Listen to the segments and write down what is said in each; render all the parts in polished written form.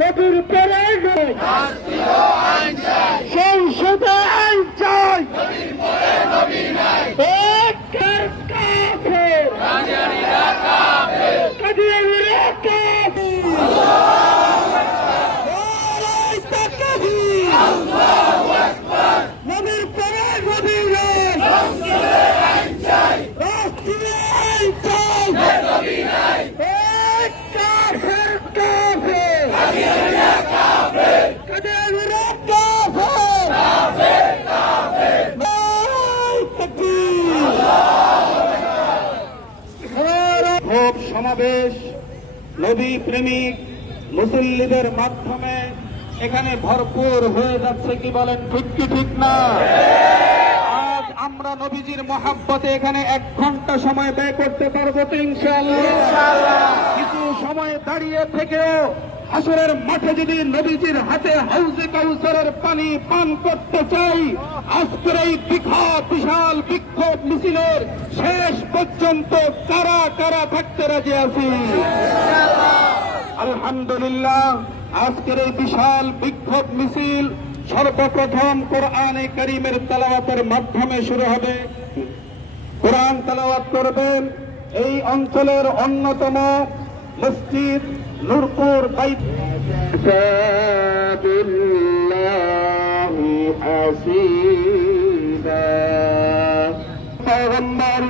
নবীর পরে সংসদে আইন চাই, কাদিয়ানীরা কাফের। নবীর পরে নবী নাই, রাষ্ট্রীয় আইন চাই, কাফের কাফের, কাদিয়ানীরা কাফের। ক্ষোভ সমাবেশ নবী প্রেমিক মুসল্লিদের মাধ্যমে এখানে ভরপুর হয়ে যাচ্ছে, কি বলেন ঠিক কি ঠিক না? আজ আমরা নবীজির মহাব্বতে এখানে 1 ঘন্টা সময় ব্যয় করতে পারবো তো ইনশাআল্লাহ? কিছু সময় দাঁড়িয়ে থেকেও হাসরের মাঠে যদি নবীজির হাতে হাউজে কাউসারের পানি পান করতে চাই, আজকের এই বিশাল বিক্ষোভ মিছিলের শেষ পর্যন্ত কারা কারা থাকতে রাজি আছি? আলহামদুলিল্লাহ, আজকের এই বিশাল বিক্ষোভ মিছিল সর্বপ্রথম কোরআনে কারীমের তেলাওয়াতের মাধ্যমে শুরু হবে। কোরআন তেলাওয়াত করবেন এই অঞ্চলের অন্যতম মসজিদ নূরপুর বাইত পয়গম্বর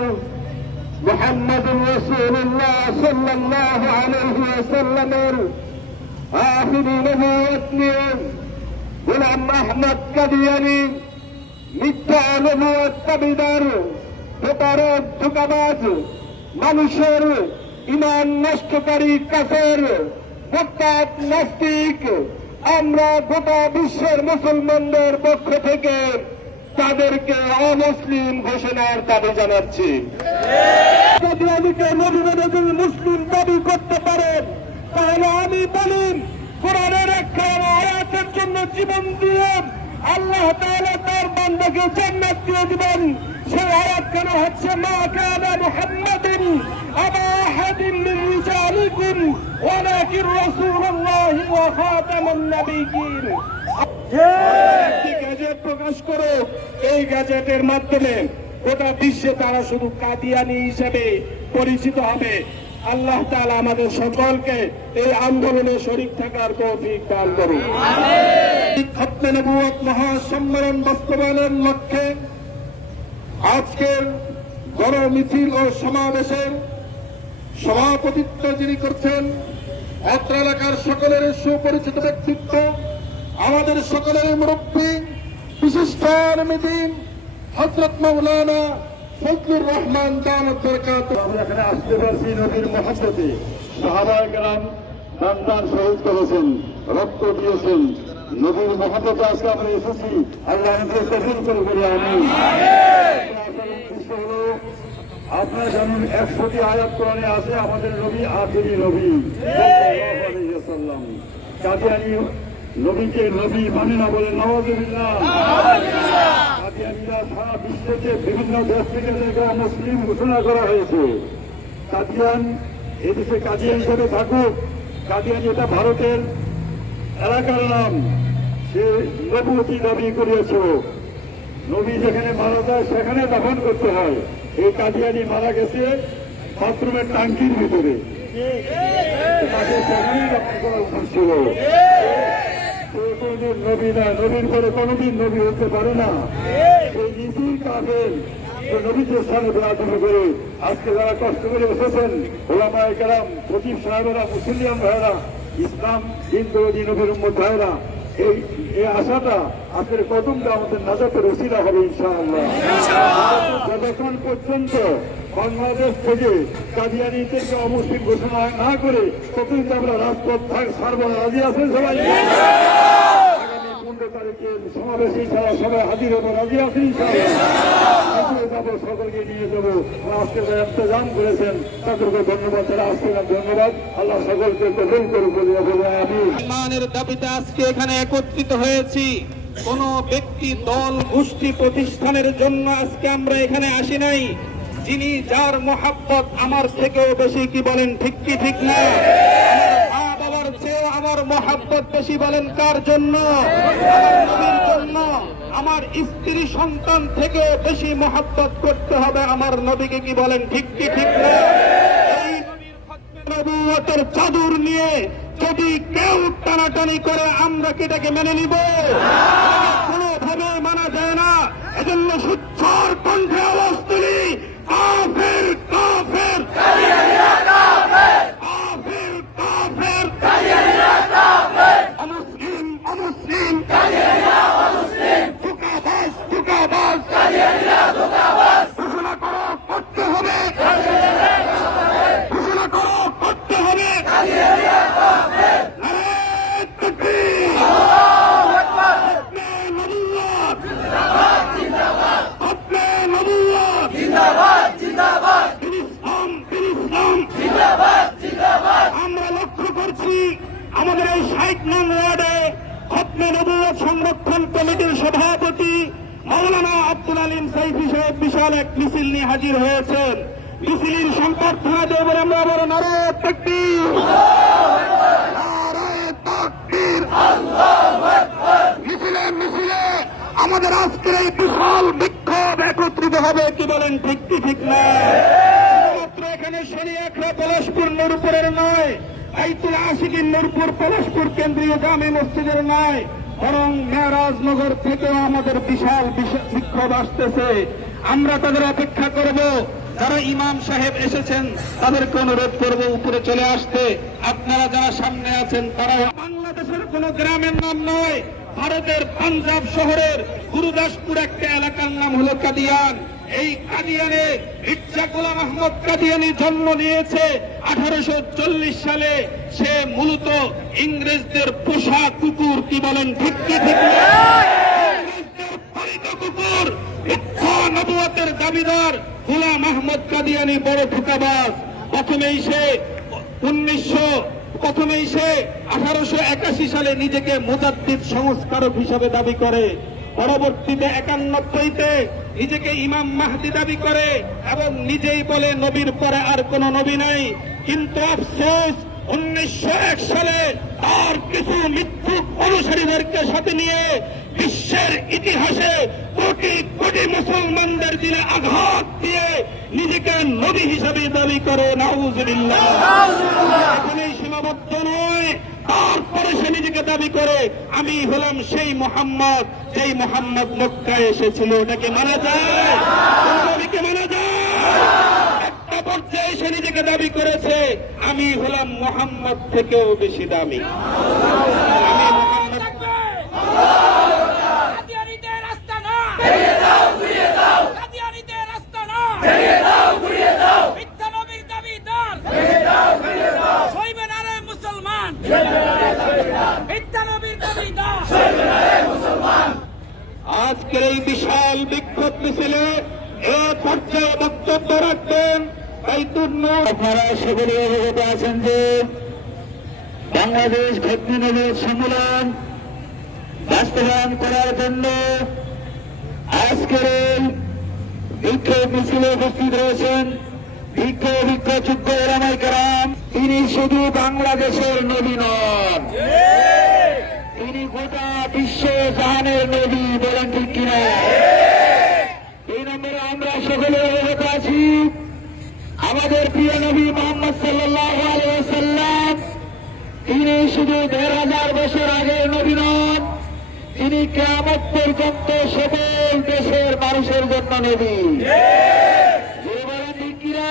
মুহাম্মদুর রাসূলুল্লাহ সাল্লাল্লাহু আলাইহি ওয়াসাল্লামের আখিরি নবুয়ত নিয়ে গোলাম আহমদ কাদিয়ানী মিথ্যা নবুয়ত দাবিদার প্রতারক ধোঁকাবাজ মানুষের ঈমান নষ্টকারী কাফের মুরতাদ নাস্তিক, আমরা গোটা বিশ্বের মুসলমানদের পক্ষ থেকে তাদেরকে অমুসলিম ঘোষণার দাবি জানাচ্ছি। কাদিয়ানীকে নবী মুসলিম দাবি করতে পারেন তাহলে আমি বলি, কোরআনের একটা আয়াতের জন্য জীবন দিয়ে আল্লাহ তাআলা তার বান্দাকে জান্নাত দিয়ে দিবেন। সেই আয়াত কেন হচ্ছে মা কানা মুহাম্মাদুন আবা আহাদিন মিন রিজালিকুম ওয়ালাকিন রাসূলুল্লাহি ওয়া খাতামুন নাবিয়্যিন। একটি গ্যাজেট প্রকাশ করো, এই গ্যাজেটের মাধ্যমে গোটা বিশ্বে তারা শুধু কাদিয়ানী হিসেবে পরিচিত হবে। আল্লাহ তাআলা আমাদের সকলকে এই আন্দোলনে শরীক থাকার তৌফিক দান করুন। খতমে নবুয়ত মহাসম্মেলন বাস্তবায়নের লক্ষ্যে আজকের গণ মিছিল ও সমাবেশের সভাপতিত্ব যিনি করছেন, অত্র এলাকার সকলের সুপরিচিত ব্যক্তিত্ব, আমাদের সকলের মুরব্বী, বিশিষ্ট আলেম হযরত মাওলানা ফজলুর রহমান দামাত বরকাতুহু। আমরা এখানে আসতে পারছি নবীর মহব্বতে। সাহাবায়ে কেরাম দান শহীদ করেছেন, রক্ত দিয়েছেন, নবীর মহব্বতে আজকে আমরা এসেছি। আল্লাহ আমাদের কবুল করে বলি আমিন। আপনারা জানেন 100টি আয়াত কোরআনে আছে, আমাদের নবী আখেরি নবী সাল্লাল্লাহু আলাইহি ওয়াসাল্লাম। কাদিয়ানী নবীকে নবী মানে না বলে নাউযুবিল্লাহ। কাদিয়ানীরা সারা বিশ্বকে বিভিন্ন দেশ থেকে মুসলিম ঘোষণা করা হয়েছে। কাদিয়ান এদেশে কাদিয়ান হিসেবে থাকুক, কাদিয়ানী এটা ভারতের এলাকার নাম। সে নবুয়তি দাবি করিয়েছে, নবী যেখানে মারা যায় সেখানে দাফন করতে হয়। এই কাদিয়ানী মারা গেছে বাথরুমের টাঙ্কির ভিতরে, তাকে সেখানেই দাফন করা উচিত ছিল। কোনদিন নবী না, নবীর পরে কোনদিন নবী হতে পারে না। এই নীতির কাফের নবীদের সামনে বেয়াদবি করে আজকে যারা কষ্ট করে এসেছেন, ওলামায়ে কেরাম, খতিব সাহেবেরা, মুসলিয়ান ভাইয়েরা, ইসলাম দিন বিরোধী নবীর উম্মত ভাইয়েরা, এই আশাটা আজকের কদমটা আমাদের নাজাতের ওসিলা হবে ইনশাআল্লাহ। যতক্ষণ পর্যন্ত বাংলাদেশ থেকে কাদিয়ানীদেরকে অমুসলিম ঘোষণা না করে ততদিন আমরা রাজপথ ছাড়ব না। রাজি আছেন সবাই? আগামী 15 তারিখে সমাবেশে ইনশাআল্লাহ সবাই হাজির হবো। রাজি আছেন ইনশাআল্লাহ? যাবো, সকলকে নিয়ে যাবো। আজকে যারা ইন্তজাম করেছেন তাদেরকে ধন্যবাদ, যারা আসছেন ধন্যবাদ। আল্লাহ সকলকে কবুল করুন বলে আমি সম্মানের দাবিতে আজকে এখানে একত্রিত হয়েছি। কোন ব্যক্তি, দল, গোষ্ঠী, প্রতিষ্ঠানের জন্য আজকে আমরা এখানে আসি নাই। যিনি যার মহাব্বত আমার থেকেও বেশি, কি বলেন ঠিক কি ঠিক না? আমার মহব্বত বেশি বলেন কার জন্য? আমার নবীর জন্য। আমার স্ত্রী সন্তান থেকে বেশি মহব্বত করতে হবে আমার নবীকে, কি বলেন ঠিক কি ঠিক না? এই নবুয়তের চাদর নিয়ে যদি কেউ টানাটানি করে আমরা কি এটাকে মেনে নিব? কোনোভাবে মানা যায় না। এজন্য সুচ্চার কণ্ঠে আওয়াজ তুলি, কাফের কাফের কাফের কাফের, অমুসলিম অমুসলিম, ধোঁকাবাজ ধোঁকাবাজ, ঘোষণা করো করতে হবে, ঘোষণা করো করতে হবে। নারে তাকবীর, খতমে নবুয়্যত, খতমে নবুয়্যত, ফির ইসলাম, ফির ইসলাম। আমরা লক্ষ্য করছি আমাদের এই 60 নং ওয়ার্ডে খতমে নবুয়্যত সংরক্ষণ কমিটির সভাপতি মাওলানা আব্দুল আলিম সাইফি সাহেব বিশাল এক মিছিল নিয়ে হাজির হয়েছেন। মিছিলের সংবর্ধনা দেব আমরা বড় নারে তাকবীর, নারে তাকবীর। মিছিলে মিছিলে আমাদের আজকের এই বিশাল বিক্ষোভ একত্রিত হবে, কি বলেন ঠিক কি ঠিক না? শুধুমাত্র এখানে শরিয়াখড়া পলাশপুর নূরপুরের নয়, বাইতুল আশিকিন নূরপুর পলাশপুর কেন্দ্রীয় জামে মসজিদের নয়, বরং মেরাজনগর থেকেও আমাদের বিশাল বিক্ষোভ আসতেছে। আমরা তাদের অপেক্ষা করব। যারা ইমাম সাহেব এসেছেন তাদেরকে অনুরোধ করব উপরে চলে আসতে। আপনারা যারা সামনে আছেন তারাও। বাংলাদেশের কোন গ্রামের নাম নয়, ভারতের পাঞ্জাব শহরের গুরুদাসপুর একটা এলাকার নাম হলো কাদিয়ান। এই কাদিয়ানে মির্জা গোলাম আহমদ কাদিয়ানি জন্ম নিয়েছে 1840 সালে। সে মূলত ইংরেজদের পোষা কুকুর, কি বলেন ঠিক কি ঠিক না? ইংরেজদের পালিত কুকুর। মিথ্যা নবুয়তের দাবিদার গোলাম আহমদ কাদিয়ানি বড় ধোঁকাবাজ। প্রথমেই সে 1881 সালে নিজেকে মুজাদ্দিদ সংস্কারক হিসাবে দাবি করে। পরবর্তীতে 91তে নিজেকে ইমাম মাহদি দাবি করে এবং নিজেই বলে নবীর পরে আর কোন নবী নাই। কিন্তু আফসোস 1901 সালে তার কিছু মিথ্যুক অনুসারীদেরকে সাথে নিয়ে বিশ্বের ইতিহাসে কোটি কোটি মুসলমানদের দিলে আঘাত দিয়ে নিজেকে নবী হিসাবে দাবি করে। নাউজুবিল্লাহ। এখানেই সীমাবদ্ধ নয়, তারপরে সে নিজেকে দাবি করে আমি হলাম সেই মোহাম্মদ, যেই মোহাম্মদ মক্কায় এসেছিল। এটাকে মানা যায়? কোন নবীকে মানা যায়? একটা পর্যায়ে সে নিজেকে দাবি করেছে আমি হলাম মোহাম্মদ থেকেও বেশি দামি। আমি মোহাম্মদ। কাদিয়ানীদের আস্তানা ভেঙে দাও, ঘুরিয়ে দাও। কাদিয়ানীদের আস্তানা ভেঙে দাও, ঘুরিয়ে দাও। মিথ্যা নবীর দাবিদার ভেঙে দাও, ঘুরিয়ে দাও। সইবে না রে মুসলমান, মিথ্যা নবীর দাবিদার সইবে না রে মুসলমান। আজকের এই বিশাল বিক্ষোভ মিছিলে এ পর্যায়ে বক্তব্য রাখবেন বাইতুল নূর। আপনারা সকলে অবগত আছেন যে বাংলাদেশ খতমে নবুয়্যত সম্মেলন বাস্তবায়ন করার জন্য আজকের এই বিক্ষোভ মিছিলে উপস্থিত রয়েছেন বিক্ষোভযোগ্য ওলামায়ে কেরাম। তিনি শুধু বাংলাদেশের নবী নন, তিনি গোটা বিশ্ব জাহানের নবী, বলেন ঠিক কিনা? এই নম্বরে আমরা সকলে অবগত আছি আমাদের প্রিয় নবী মুহাম্মদ সাল্লাল্লাহু আলাইহি ওয়াসাল্লাম তিনি শুধু ১,৫০০ বছর আগের নবী নন, তিনি কিয়ামত পর্যন্ত সকল দেশের মানুষের জন্য নবী। বলেন ঠিক কিনা?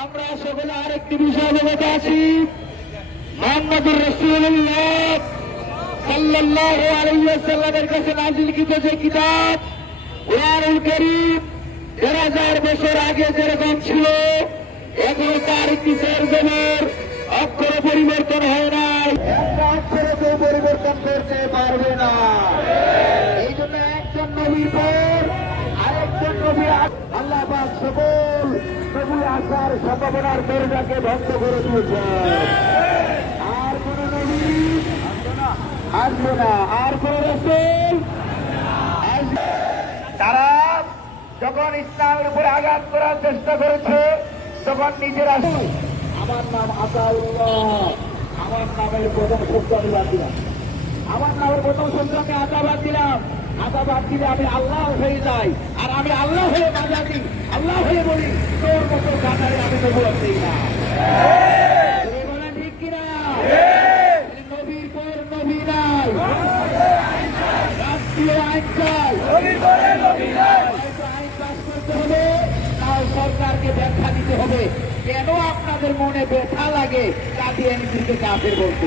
আমরা সকলে আরেকটি বিষয় অবগত আছি, মুহাম্মদুর রাসূলুল্লাহ সাল্লাল্লাহু আলাইহি ওয়াসাল্লামের কাছে নাযিলকৃত যে কিতাব কুরআনুল কারীম ১,৫০০ বছর আগে যেরকম ছিল এখনো তার কিসের জবর অক্ষর পরিবর্তন হয় নাই। একটা অক্ষরে কেউ পরিবর্তন করতে পারবে না। এই জন্য একজন নবীর পর আরেকজন নবী আল্লাহ পাক সকল নবী আসার সম্ভাবনার দরজাকে বন্ধ করে দিয়েছে। আর কোন নবী আসবে না, আর কোন রাসূল আসবে। তারা যখন ইসলামের উপরে আঘাত করার চেষ্টা করেছে তখন নিজেরা আমার নাম আতাউল্লাহ, আমার নামের প্রথম শব্দ আমি বাদ দিলাম, আমার নামের প্রথম শব্দ আমি আদা বাদ দিলাম। আদা বাদ দিলে আমি আল্লাহ হয়ে যাই, আর আমি আল্লাহ হয়ে বাজা দিই, আল্লাহ হয়ে বলি তোর মতো গানারে আমি নবুয়ত দেই না। বলেন ঠিক কিনা? নবীর পর নবী নাই, রাষ্ট্রীয় আইন চাই, আইন পাস করতে হবে, তাও সরকারকে ব্যাখ্যা দিতে হবে কেন আপনাদের মনে ব্যথা লাগে কাদিয়ানীদেরকে কাফের বলতে।